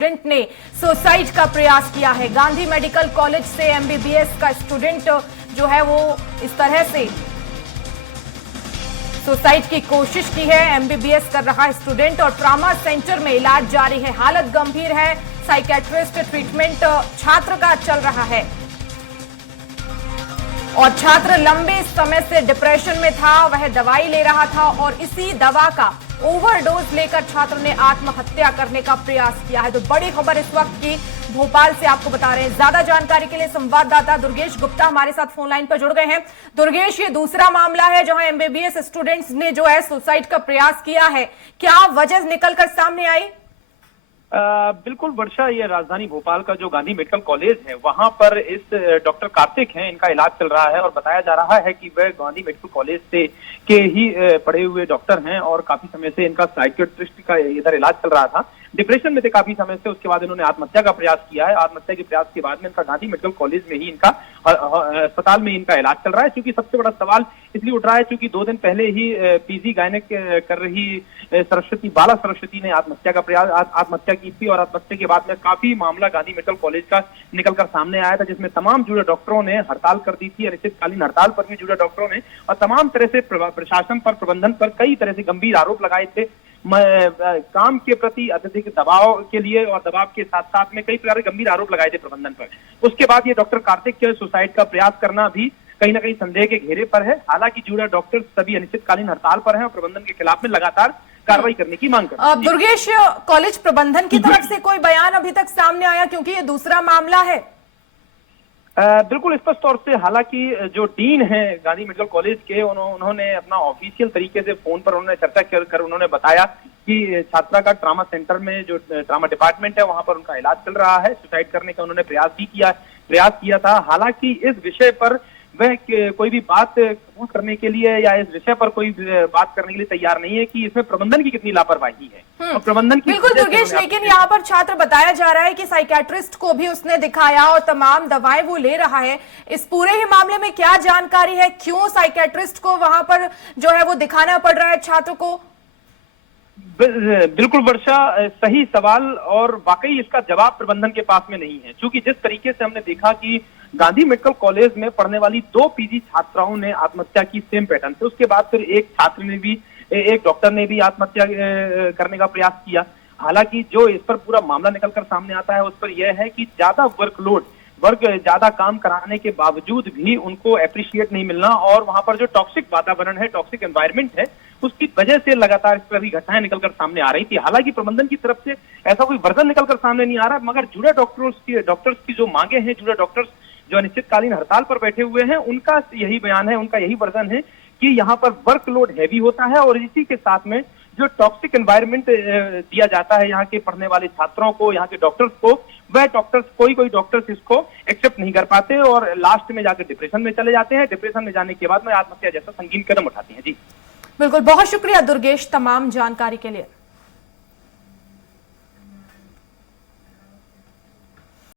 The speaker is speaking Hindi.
स्टूडेंट ने सुसाइड का प्रयास किया है। गांधी मेडिकल कॉलेज से एमबीबीएस का स्टूडेंट जो है वो इस तरह से सुसाइड की कोशिश की है। एमबीबीएस कर रहा स्टूडेंट और ट्रॉमा सेंटर में इलाज जारी है। हालत गंभीर है। साइकेट्रिस्ट ट्रीटमेंट छात्र का चल रहा है और छात्र लंबे समय से डिप्रेशन में था। वह दवाई ले रहा था और इसी दवा का ओवरडोज लेकर छात्र ने आत्महत्या करने का प्रयास किया है। तो बड़ी खबर इस वक्त की भोपाल से आपको बता रहे हैं। ज्यादा जानकारी के लिए संवाददाता दुर्गेश गुप्ता हमारे साथ फोन लाइन पर जुड़ गए हैं। दुर्गेश, ये दूसरा मामला है जहां एमबीबीएस स्टूडेंट्स ने जो है सुसाइड का प्रयास किया है। क्या वजह निकलकर सामने आई? बिल्कुल वर्षा, ये राजधानी भोपाल का जो गांधी मेडिकल कॉलेज है वहां पर इस डॉक्टर कार्तिक हैं, इनका इलाज चल रहा है और बताया जा रहा है कि वह गांधी मेडिकल कॉलेज से के ही पढ़े हुए डॉक्टर हैं और काफी समय से इनका साइकियाट्रिस्ट का इधर इलाज चल रहा था। डिप्रेशन में थे काफी समय से। उसके बाद इन्होंने आत्महत्या का प्रयास किया है। आत्महत्या के प्रयास के बाद में इनका गांधी मेडिकल कॉलेज में ही इनका अस्पताल में इनका इलाज चल रहा है। क्योंकि सबसे बड़ा सवाल इसलिए उठ रहा है क्योंकि 2 दिन पहले ही पीजी गायनेक कर रही बाला सरस्वती ने आत्महत्या की थी और आत्महत्या के बाद में काफी मामला गांधी मेडिकल कॉलेज का निकलकर सामने आया था, जिसमें तमाम जुड़े डॉक्टरों ने हड़ताल कर दी थी। अनिश्चितकालीन हड़ताल पर भी जुड़े डॉक्टरों ने और तमाम तरह से प्रशासन पर, प्रबंधन पर कई तरह से गंभीर आरोप लगाए थे। काम के प्रति अत्यधिक दबाव के लिए और दबाव के साथ साथ में कई प्रकार के गंभीर आरोप लगाए थे प्रबंधन पर। उसके बाद ये डॉक्टर कार्तिक के सुसाइड का प्रयास करना भी कहीं ना कहीं संदेह के घेरे पर है। हालांकि जुड़ा डॉक्टर सभी अनिश्चितकालीन हड़ताल पर हैं और प्रबंधन के खिलाफ में लगातार कार्रवाई करने की मांग कर। दुर्गेश, कॉलेज प्रबंधन की तरफ से कोई बयान अभी तक सामने आया क्योंकि ये दूसरा मामला है? बिल्कुल स्पष्ट तौर से, हालांकि जो डीन है गांधी मेडिकल कॉलेज के, उन्होंने अपना ऑफिशियल तरीके से फोन पर उन्होंने चर्चा कर उन्होंने बताया कि छात्रा का ट्रामा सेंटर में जो ट्रामा डिपार्टमेंट है वहां पर उनका इलाज चल रहा है। सुसाइड करने का उन्होंने प्रयास किया था। हालांकि इस विषय पर वह कोई भी बात कबूल करने के लिए या इस विषय पर कोई बात करने के लिए तैयार नहीं है कि इसमें प्रबंधन की कितनी लापरवाही है और प्रबंधन की। बिल्कुल दुर्गेश, लेकिन यहाँ पर छात्र बताया जा रहा है कि साइकियाट्रिस्ट को भी उसने दिखाया और तमाम दवाएं वो ले रहा है। इस पूरे ही मामले में क्या जानकारी है? क्यों साइकियाट्रिस्ट को वहां पर जो है वो दिखाना पड़ रहा है छात्र को? बिल्कुल वर्षा, सही सवाल और वाकई इसका जवाब प्रबंधन के पास में नहीं है। क्योंकि जिस तरीके से हमने देखा कि गांधी मेडिकल कॉलेज में पढ़ने वाली 2 पीजी छात्राओं ने आत्महत्या की सेम पैटर्न से, उसके बाद फिर एक डॉक्टर ने भी आत्महत्या करने का प्रयास किया। हालांकि जो इस पर पूरा मामला निकलकर सामने आता है उस पर यह है कि ज्यादा काम कराने के बावजूद भी उनको एप्रिशिएट नहीं मिलना और वहां पर जो टॉक्सिक वातावरण है, टॉक्सिक एनवायरनमेंट है, उसकी वजह से लगातार इस तरह की घटनाएं निकलकर सामने आ रही थी। हालांकि प्रबंधन की तरफ से ऐसा कोई वर्जन निकलकर सामने नहीं आ रहा, मगर जुड़े डॉक्टर्स की जो मांगे हैं, जुड़े डॉक्टर्स जो अनिश्चितकालीन हड़ताल पर बैठे हुए हैं, उनका यही बयान है, उनका यही वर्जन है कि यहाँ पर वर्कलोड हैवी होता है और इसी के साथ में जो टॉक्सिक एनवायरनमेंट दिया जाता है यहाँ के पढ़ने वाले छात्रों को, यहाँ के डॉक्टर्स को, वह डॉक्टर्स कोई डॉक्टर्स इसको एक्सेप्ट नहीं कर पाते और लास्ट में जाकर डिप्रेशन में चले जाते हैं। डिप्रेशन में जाने के बाद में आत्महत्या जैसा संगीन कदम उठाते हैं। जी बिल्कुल, बहुत शुक्रिया दुर्गेश तमाम जानकारी के लिए।